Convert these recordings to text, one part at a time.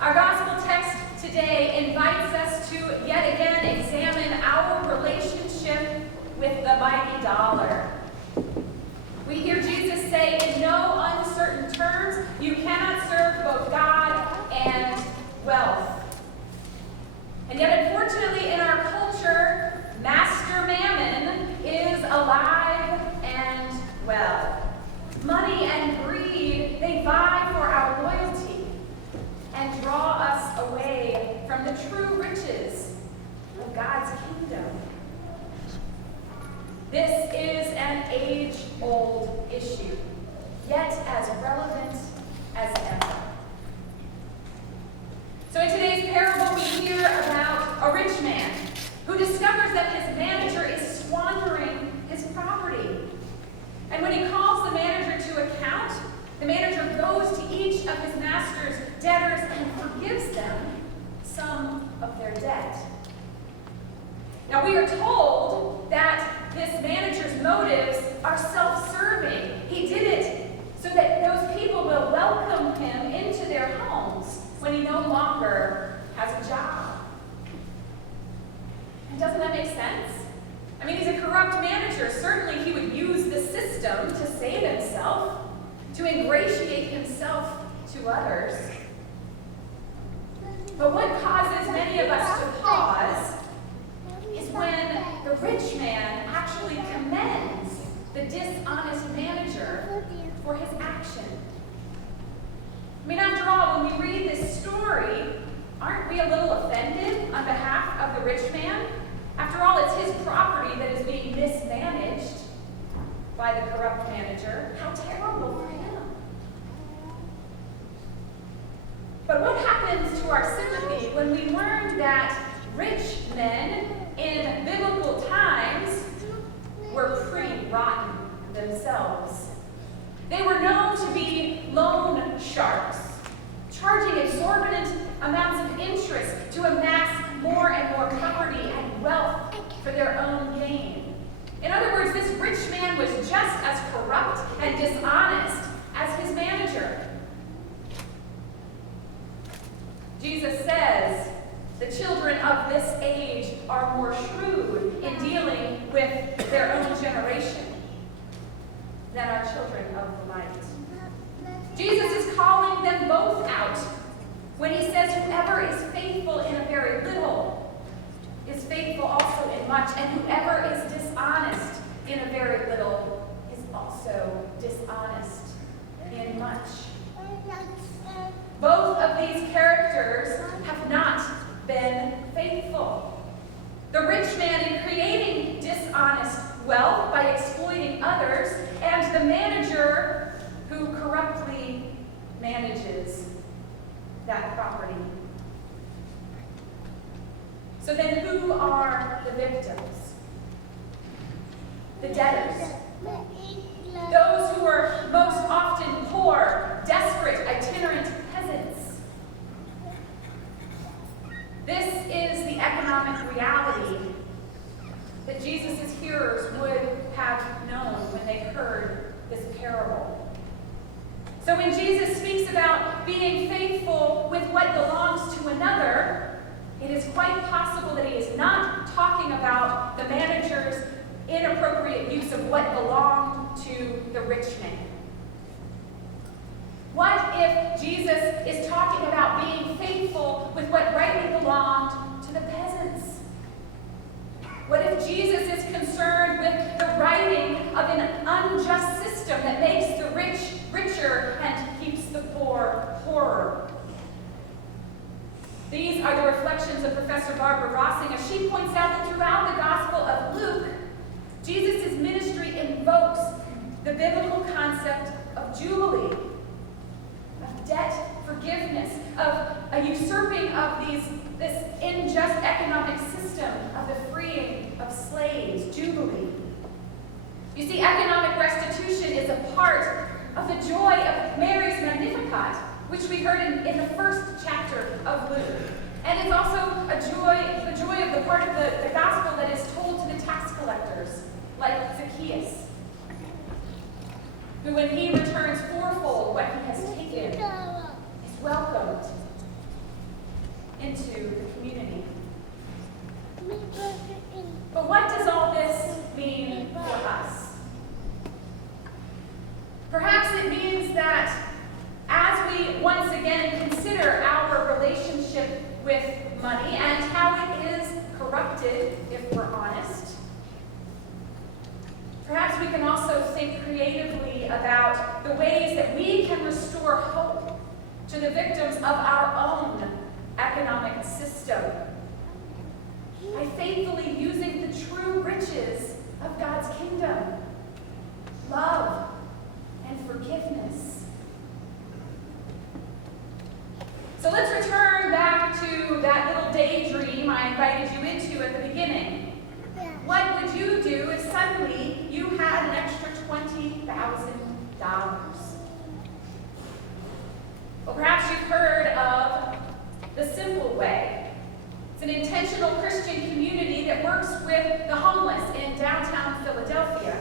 Our gospel text today invites us to yet again examine our relationship with the mighty dollar. We hear Jesus say in no uncertain terms, you cannot serve both God and wealth. And yet, unfortunately, in our culture, Master Mammon is alive and well. Money and greed, they vie for our loyalty and draw us away from the true riches of God's kingdom. This is an age-old issue, yet as relevant as ever. So in today's parable, we hear about a rich man who discovers that his manager is squandering his property. And when he calls the manager to account, the manager goes to each of his master's debtors and forgives them some of their debt. Now we are told that this manager's motives are self-serving. He did it so that those people will welcome him into their homes when he no longer has a job. And doesn't that make sense? I mean, he's a corrupt manager. Certainly he would use the system to save himself, to ingratiate himself to others. But what causes many of us to pause is when the rich man actually commends the dishonest manager for his action. I mean, after all, when we read this story, aren't we a little offended on behalf of the rich man? After all, it's his property that is being mismanaged by the corrupt manager. How terrible for him. But what happens to our sympathy when we learn that rich men in biblical times were pretty rotten themselves? They were known to be loan sharks, charging exorbitant amounts of interest to amass more and more property and wealth for their own gain. In other words, this rich man was just as corrupt and dishonest as his manager. Jesus says the children of this age are more shrewd in dealing with their own generation than our children of the light. Jesus is calling them both out when he says, whoever is faithful in a very little is faithful also in much, and whoever is dishonest in a very little is also dishonest in much. Both of these characters have not been faithful. The rich man in creating dishonest wealth by exploiting others, and the manager who corruptly manages that property. So then who are the victims? The debtors. Those who are most often poor, desperate, itinerant peasants. This is the economic reality that Jesus' hearers would have known when they heard this parable. So when Jesus speaks about being faithful with what belongs to another, it is quite possible that he is not talking about the manager's inappropriate use of what belonged to the rich man. What if Jesus is talking about being faithful with what rightly belonged to the peasants? What if Jesus is concerned with the righting of an unjust system that makes the rich richer and keeps the poor poorer? These are the reflections of Professor Barbara Rossing as she points out that throughout the Gospel of Luke, Jesus' ministry invokes the biblical concept of jubilee, of debt forgiveness, of a usurping of this unjust economic system, of the freeing of slaves, jubilee. You see, economic restitution is a part of the joy of Mary's Magnificat, which we heard in the first chapter of Luke. And it's also the joy of the part of the gospel that is told to the tax collectors, like Zacchaeus, who when he returns fourfold what he has taken, is welcomed into the community. But what does all this mean for us? Perhaps it means that as we once again consider our relationship with money and how it is corrupted, if we're honest, perhaps we can also think creatively about the ways that we can restore hope to the victims of our own economic system by faithfully using the true riches of God's kingdom, love and forgiveness. So let's return back to that little daydream I invited you into at the beginning. What would you do if suddenly you had an extra $20,000? Well, perhaps you've heard of the Simple Way. It's an intentional Christian community that works with the homeless in downtown Philadelphia.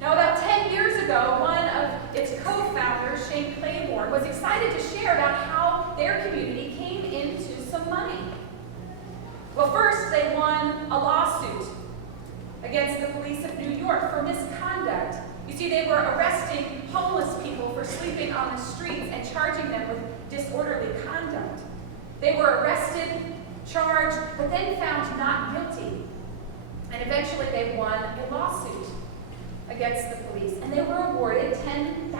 Now, about 10 years ago, one of its co-founders, Shane Claiborne, was excited to share about how their community came into some money. Well, first, they won a lawsuit against the police of New York for misconduct. You see, they were arresting homeless people for sleeping on the streets and charging them with disorderly conduct. They were arrested, charged, but then found not guilty. And eventually they won a lawsuit against the police, and they were awarded $10,000.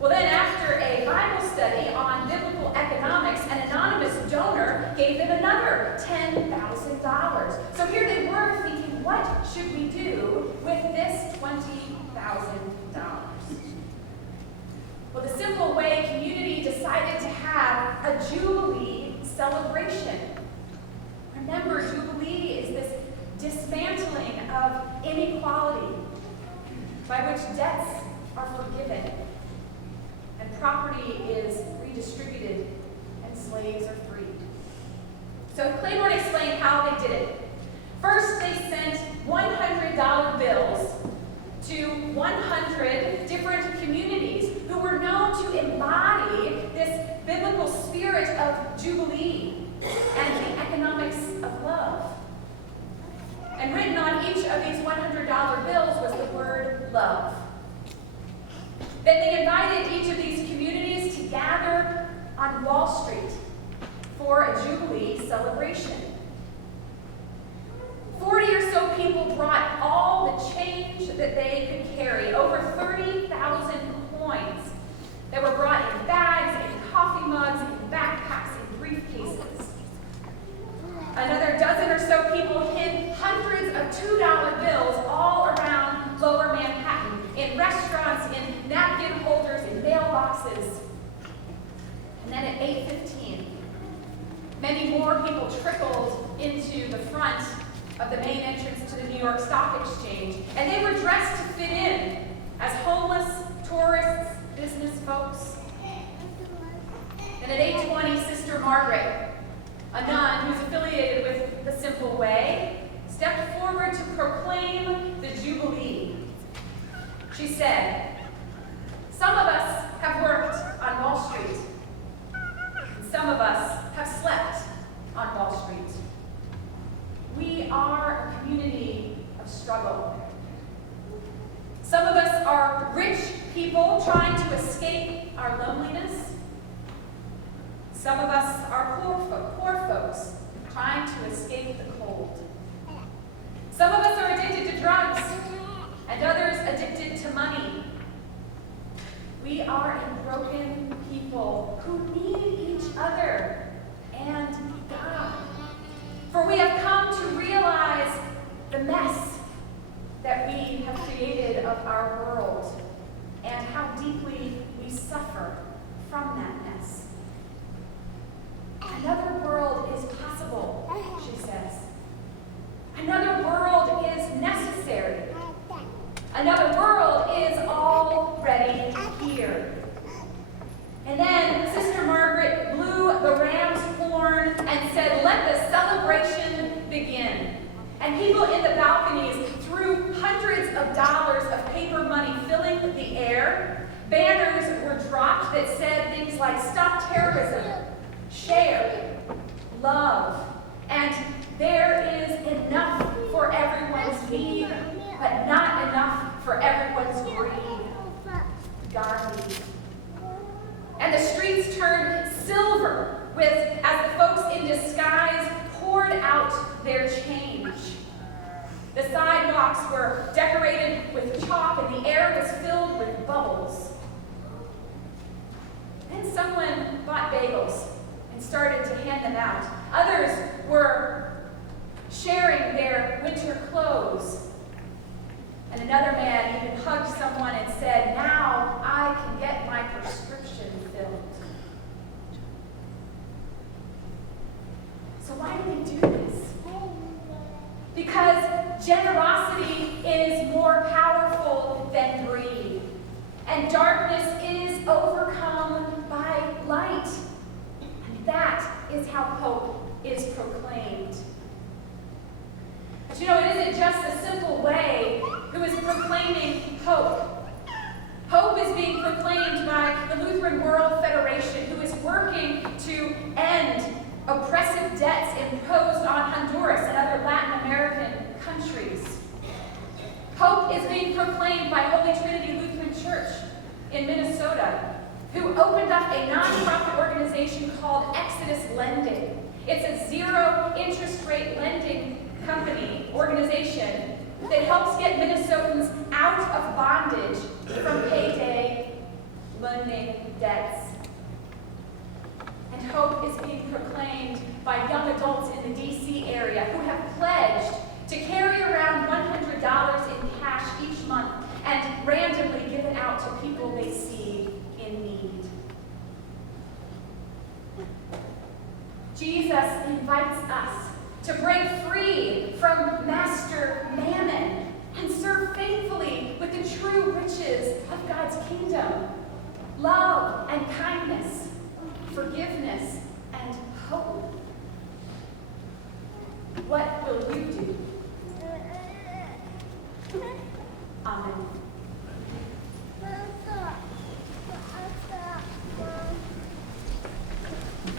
Well, then after a Bible study on biblical economics, an anonymous donor gave them another $10,000. So here they were thinking, what should we do with this $20,000? Well, the Simple Way community decided to have a Jubilee celebration. Remember, Jubilee is this dismantling of inequality by which debts are forgiven and property is redistributed and slaves are freed. So Claiborne explained how they did it. First, they sent $100 bills to 100 different communities who were known to embody this biblical spirit of Jubilee and the economics of love. And written on each of these $100 bills was the word love. Then they invited each of these communities to gather on Wall Street for a Jubilee celebration. 40 or so people brought all the change that they could carry, over 30,000 coins that were brought in bags, in coffee mugs, in backpacks, in briefcases. Another dozen or so people hid hundreds of $2 bills all around Lower Manhattan, in restaurants, in napkin holders, in mailboxes. And then at 8:15, many more people trickled into the front of the main entrance to the New York Stock Exchange, and they were dressed to fit in as homeless, tourists, business folks. And at 8:20, Sister Margaret, a nun who's affiliated with the Simple Way, stepped forward to proclaim the Jubilee. She said, "Some of us have worked on Wall Street, and some of us have slept on Wall Street. We are a community of struggle. Some of us are rich people trying to escape our loneliness. Some of us are poor folks trying to escape the cold. Some of us are addicted to drugs, and others addicted to money. We are a broken people who need each other and God. For we have come to realize the mess that we have created of our world and how deeply we suffer from that mess. Another world is possible," she says. "Another world is necessary. Another world is already here." And then Sister Margaret blew the ram's horn and said, "Let the celebration begin." And people in the balconies threw hundreds of dollars of paper money filling the air. Banners were dropped that said things like "Stop terrorism," share, love, and there is enough for everyone's need, but not enough for everyone's greed. God needs. And the streets turned silver as the folks in disguise poured out their change. The sidewalks were decorated with chalk and the air was filled with bubbles. Then someone bought bagels and started to hand them out. Others were sharing their winter clothes. And another man even hugged someone and said, "Now I can get my prescription filled." So why do they do this? Because generosity is more powerful than greed. And darkness is overcome by light. And that is how hope is proclaimed. But you know, it isn't just a simple way who is proclaiming hope. Hope is being proclaimed by the Lutheran World Federation, who is working to end oppressive debts imposed on Honduras and other Latin American countries. Hope is being proclaimed by Holy Trinity Lutheran Church in Minnesota, who opened up a nonprofit organization called Exodus Lending. It's a zero interest rate lending organization that helps get Minnesotans out of bondage from payday lending debts. And hope is being proclaimed by young adults in the D.C. area who have pledged to carry around $100 in cash each month and randomly give it out to people they see in need. Jesus invites us to break free from Master Mammon and serve faithfully with the true riches of God's kingdom, love and kindness,